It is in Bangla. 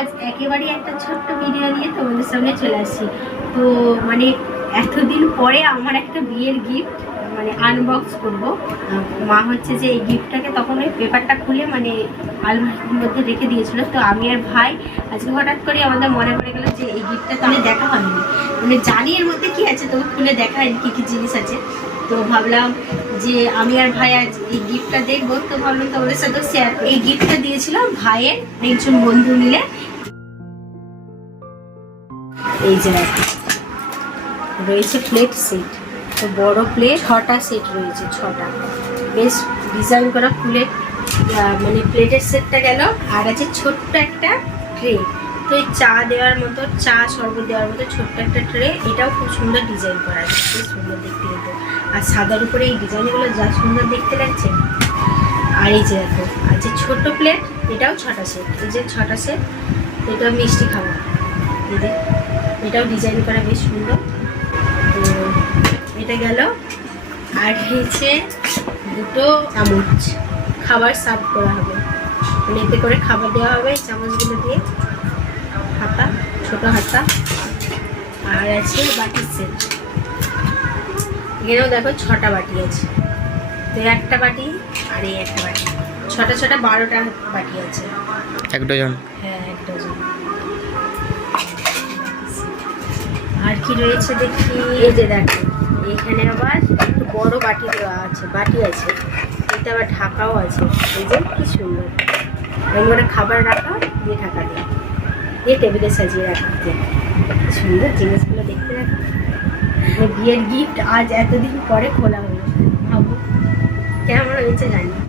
আজ একেবারেই একটা ছোট্ট ভিডিও নিয়ে তোমাদের সামনে চলে আসছি। তো মানে এতদিন পরে আমার একটা বিয়ের গিফট মানে আনবক্স করব। মা হচ্ছে যে এই গিফটটাকে তখন ওই পেপারটা খুলে মানে আলমারির মধ্যে রেখে দিয়েছিল। তো আমি আর ভাই আজকে হঠাৎ করে আমাদের মনে পড়ে গেল যে এই গিফটটা তো আমি দেখা হয়নি। মানে জানি এর মধ্যে কি আছে, তবু খুলে দেখা হয়নি কী কী জিনিস আছে। তো ভাবলাম যে আমি আর ভাই আজ এই গিফটটা দেখব। তো ভাবলাম তোমাদের সাথে শেয়ার এই গিফটটা দিয়েছিল ভাইয়ের, একজন বন্ধু মিলে। এই যে দেখো। রয়েছে প্লেট সেট তো বড় প্লেট ছটা সেট রয়েছে, ছটা। বেশ ডিজাইন করা প্লেট মানে প্লেটের সেটটা গেল। আর আছে ছোট্ট একটা ট্রে তো এই চা দেওয়ার মতো, চা শরবত দেওয়ার মতো ছোট্ট একটা ট্রে এটাও খুব সুন্দর ডিজাইন করা আছে। খুব সুন্দর দেখতে কিন্তু। আর সাদার উপরে এই ডিজাইনগুলো যা সুন্দর দেখতে লাগছে। আর এই যে দেখো, আর যে ছোট্ট প্লেট এটাও ছটা সেট এই যে ছটা সেট এটা মিষ্টি খাবার। এটাও ডিজাইন করা বেশ সুন্দর। তো এটা গেল। আর হয়েছে দুটো চামচ খাবার সার্ভ করা হবে। মানে এতে করে খাবার দেওয়া হবে এই চামচগুলো দিয়ে। হাতা ছোট হাতা। আর আছে বাটির সেট। এখানেও দেখো ছটা বাটি আছে। তো একটা বাটি আর এই একটা বাটি। ছটা ছটা বারোটা বাটি আছে। এক ডজন। হ্যাঁ এক ডজন। কি রয়েছে দেখি। এই যে দেখো, এখানে আবার একটু বড় বাটি দেওয়া আছে, বাটি আছে। এতে আবার ঢাকাও আছে। এই যে কি সুন্দর। করে খাবার রাখা, দিয়ে ঢাকা দেয় দিয়ে টেবিলে সাজিয়ে রাখা। সুন্দর জিনিসগুলো দেখতে রাখা বিয়ের গিফট আজ এতদিন পরে খোলা হলো। ভাবো, কেমন হয়েছে জানি।